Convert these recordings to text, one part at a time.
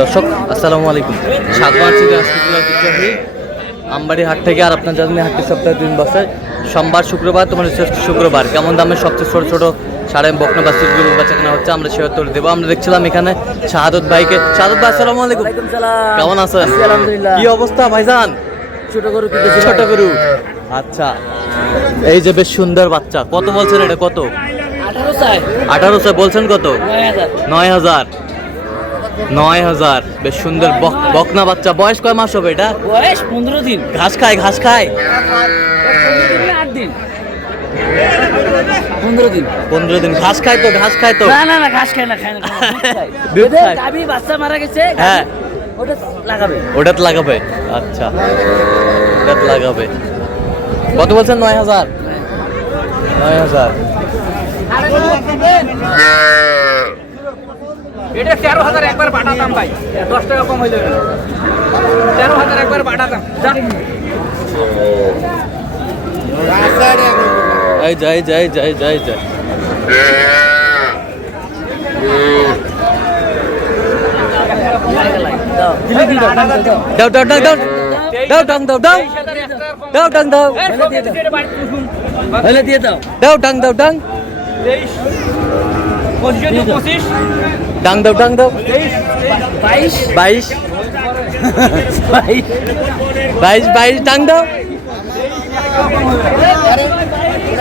দর্শক আসসালামু আলাইকুম, স্বাগত আছি আমবাড়ি হাট থেকে। আর আপনার জানেন হাটটি সপ্তাহে 3 বছর সোমবার শুক্রবার তোমার শ্রেষ্ঠ শুক্রবার কেমন দামে সবচেয়ে ছোট ছোট সাড়ে বকনা বাছুর গরু বেচাকেনা হচ্ছে আমরা সে উত্তর দেবো। আমরা দেখছিলাম এখানে শাহাদত ভাইকে। শাহাদত ভাই আসসালামু আলাইকুম। কেমন আছেন? কি অবস্থা ভাইজান? ছোট গরু ছোট গরু, আচ্ছা। এই যে বেশ সুন্দর বাচ্চা, কত বলছেন এটা? কত? 18 চাই বলছেন। কত? 9,000। 9,000। বেশ সুন্দর বকনা বাচ্চা। বয়স কয় মাস হবে এটা? বয়স 15 দিন। ঘাস খায়? ঘাস খায়? 8 দিন। 15 দিন। 15 দিন। ঘাস খায় তো? ঘাস খায় তো? না না না, ঘাস খায় না, খায় না। দুধ খায়। গাবি বাচ্চা মারা গেছে। হ্যাঁ, ওটা লাগাবে। ওটাত লাগাবে। আচ্ছা, ওটাত লাগাবে। কত বলছেন? 9,000। 9,000। এটা 13,000 একবার বাটা দাম ভাই, 10 টাকা কম হইলো। 13,000 একবার বাটা দাম। এই যাই যাই যাই যাই যাই। দাও দাও দাও দাও দাও টাং দাও দাও দাও টাং দাও হলে দিয়ে দাও। দাও টাং দাও টাং 25 টাং দাও টাং দাও 22 22 22 টাং দাও 22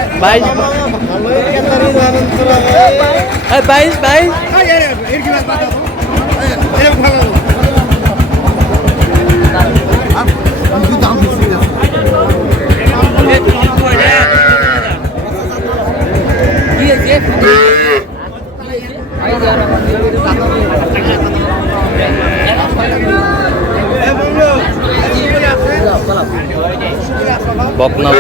22 বকনা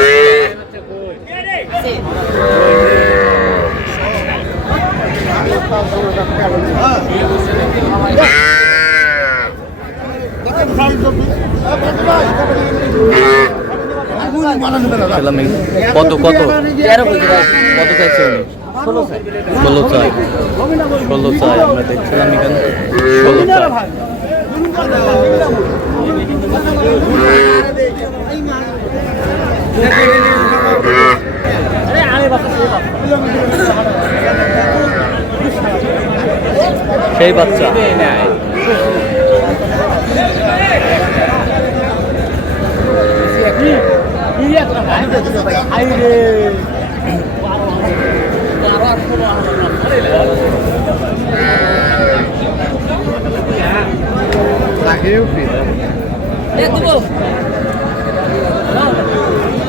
কত কত 13 কেজি ভাই। কত চাইছে উনি? 16 চাই। 16 চাই। আমরা দেখছিলাম এখানে 16 চাই। সেই বাচ্চা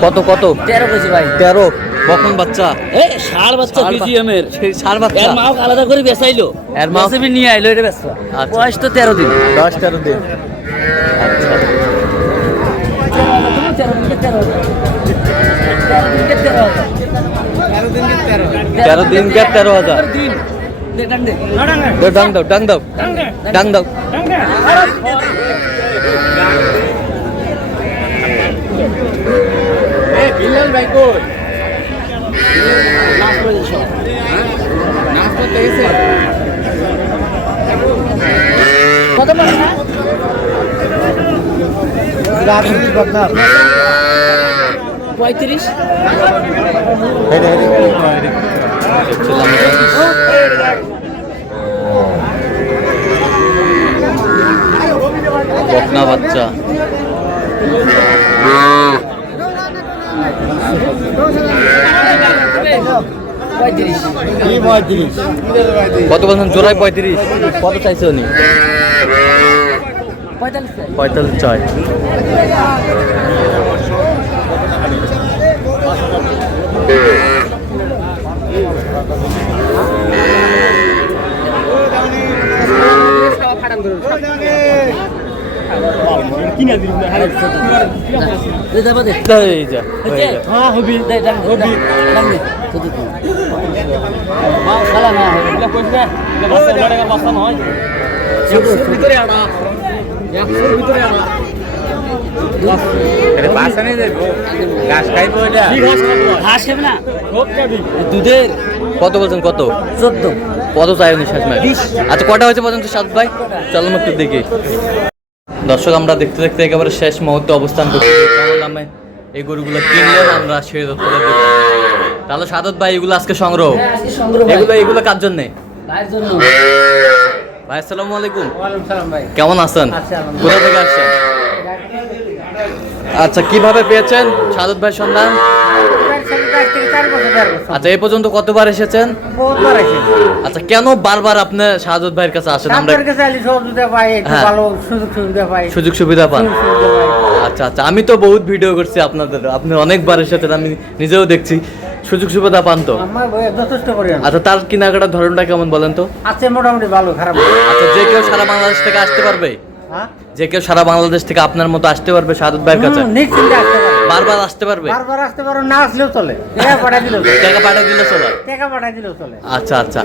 কত কত? 13 কেজি ভাই। 13 বকন বাচ্চা। এই ষাঁড় বাচ্চা বিজিএম এর। সেই ষাঁড় বাচ্চা। এর মাও আলাদা করে বেচাইলো। এর মাও বেচাবি নিয়ে আইলো এটা বেচা। আচ্ছা। বয়স তো 13 দিন। 10-13 দিন। আচ্ছা, 13 দিন কে 13,000। ডাং দাও ডাং দাও ডাং দাও। বিল্লাল ভাই কই? নাচ করতে গেছে। কত পারে না? রাজনীতি বদনা 35। বকনা বাচ্চা। কত বলছেন? জোড়ায় 35। কত চাইছে উনি? 45 চাই। ঘাস খাবে না দুধের। কত বলছেন? কত? 14। কত চাই উনি শেষমেশ? আচ্ছা কটা হয়েছে পর্যন্ত সাত ভাই? চলো একটু দেখি। দর্শক আমরা দেখতে দেখতে একেবারে শেষ মুহূর্তে অবস্থান করছি। কেমন দামে এই গরুগুলো কিনলে আমরা সেই দপ্তরে দেবো। তাহলে সাদত ভাই এগুলো আজকে সংগ্রহ, আজকে সংগ্রহ ভাই। এগুলো কার জন্যে? ভাইয়ের জন্য। ভাই আসসালামু আলাইকুম, ওয়ালাইকুম সালাম ভাই। কেমন আছেন? আছি, আলহামদুলিল্লাহ। কোথা থেকে আসছেন? আচ্ছা কিভাবে পেয়েছেন সাদত ভাই সন্ধান? আচ্ছা এই পর্যন্ত কতবার এসেছেন? বহুতবার আছে। আচ্ছা কেন বারবার আপনি সাদত ভাইয়ের কাছে আসেন? আমরা আপনার কাছে আলি সহযোগিতা পাই, একটু হ্যাঁ। ভালো সুযোগ সুবিধা পাই। সুযোগ সুবিধা পান? সুযোগ সুবিধা পাই। আচ্ছা আচ্ছা আমি তো বহুত ভিডিও করছি আপনাদের, আপনি অনেকবার এসেছেন, আমি নিজেও দেখছি। সুযোগ সুবিধা পান তো? আমার বয়স যথেষ্ট পরিমাণ আচ্ছা তার কেনাকাটার ধরনটা কেমন বলেন তো? আছে, মোটামুটি ভালো, খারাপ না। আচ্ছা যে কেউ সারা বাংলাদেশ থেকে আসতে পারবে? হ্যাঁ? যে কেউ সারা বাংলাদেশ থেকে আপনার মতো আসতে পারবে সাদত ভাইয়ের কাছে? নিশ্চিন্তে আসতে পারো। বারবার আসতে পারবে? বারবার আসতে পারো, না আসলেও চলে। টাকা পাঠাই দিলেও চলে। টাকা পাঠিয়ে দিলে চলে? টাকা পাঠাই দিলেও চলে। আচ্ছা আচ্ছা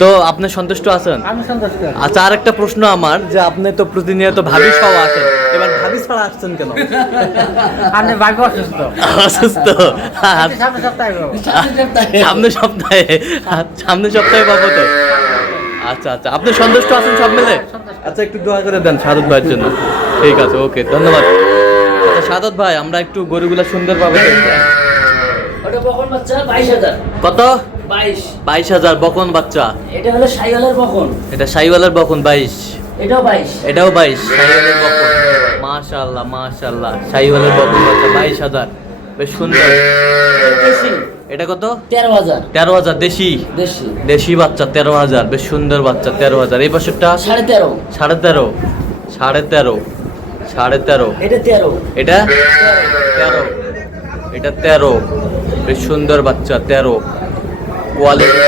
তো আপনি সন্তুষ্ট আছেন? আমি সন্তুষ্ট আছি। আচ্ছা আর একটা প্রশ্ন আমার, যে আপনি তো প্রতিনিয়ত ভাবি সহ আসেন, এবার ভাবি ছাড়া আসছেন কেন? আপনি ভাগ্য অসুস্থ। অসুস্থ? সামনে সপ্তাহে পাবো। সামনে সপ্তাহে পাবো তো? আচ্ছা আচ্ছা আপনি সন্তুষ্ট আছেন সব মিলে? আচ্ছা একটু দোয়া করে দেন সাদত ভাইয়ের জন্য। ঠিক আছে, ওকে, ধন্যবাদ। আচ্ছা সাদত ভাই আমরা একটু গরুগুলা সুন্দর পাবো? ওটা বকন বাচ্চা 22,000। কত? 22। 22,000 বকন বাচ্চা? এটা হলো শাইওয়ালের বকন। এটা শাহিওয়ালের বকন 22? এটাও 22। এটাও 22? শাহিওয়ালের বকন, মাশাআল্লাহ মাশাআল্লাহ, শাহিওয়ালের বকন বাচ্চা 22,000, বেশ সুন্দর। দেশি। এটা কত? 13,000। 13,000 দেশি? দেশি। দেশি বাচ্চা 13,000, বেশ সুন্দর বাচ্চা 13,000। এই বছরটা 13.5। 13.5? 13.5? 13.5? এটা 13। এটা 13? এটা 13, বেশ সুন্দর বাচ্চা 13 কোয়ালিটি।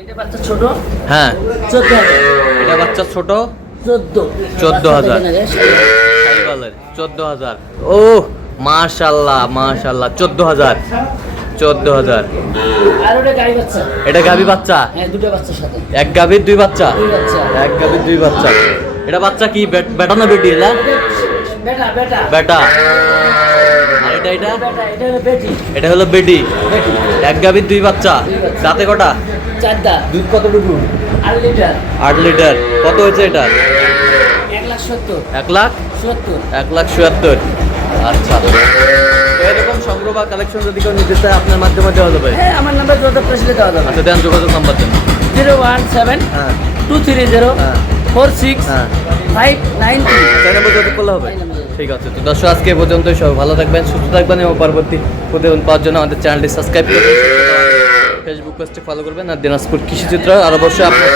এটা বাচ্চা ছোট। হ্যাঁ 14,000। এটা বাচ্চা ছোট 14,000। শাহিওয়ালের 14,000। ও মাশাআল্লাহ মাশাআল্লাহ, 14,000। 14,000। আর ওটা গাই বাচ্চা। এটা গাভী বাচ্চা? হ্যাঁ, দুটো বাচ্চার সাথে। এক গাভীর দুই বাচ্চা? দুই বাচ্চা। এক গাভীর দুই বাচ্চা। এটা বাচ্চা কি বেটা না বেটি? এটা বেটা বেটা বেটা। আর এটা বেটা, এটা হলো বেটি। এটা হলো বেটি। বেটি। এক গাভীর দুই বাচ্চা। দুই বাচ্চা। দাঁতে কটা? 4 দাঁত। দুধ কতটুকু? 8 লিটার। 8 লিটার। কত হয়েছে এটা? 1,70,000। 1,70,000? 70। 1,70,000। আচ্ছা তো এরকম সংগ্রহ বা কালেকশন যদি কেউ নিতে চায় আপনার মাধ্যমে দেওয়া যাবে? হ্যাঁ, আমার নাম্বার যোগাযোগ করে দেওয়া যাবে। আচ্ছা দেন যোগাযোগ নাম্বার দেন। 017 হ্যাঁ 230 হ্যাঁ 46 হ্যাঁ 593। চার নম্বর যোগাযোগ করলে হবে? ঠিক আছে, তো দর্শক আজকে এ পর্যন্তই। সব ভালো থাকবেন, সুস্থ থাকবেন এবং পরবর্তী প্রতিবেদন পাওয়ার জন্য আমাদের চ্যানেলটি সাবস্ক্রাইব করবেন, ফেসবুক পেজটি ফলো করবেন আর দিনাজপুর কৃষিচিত্র। আর অবশ্যই আপনার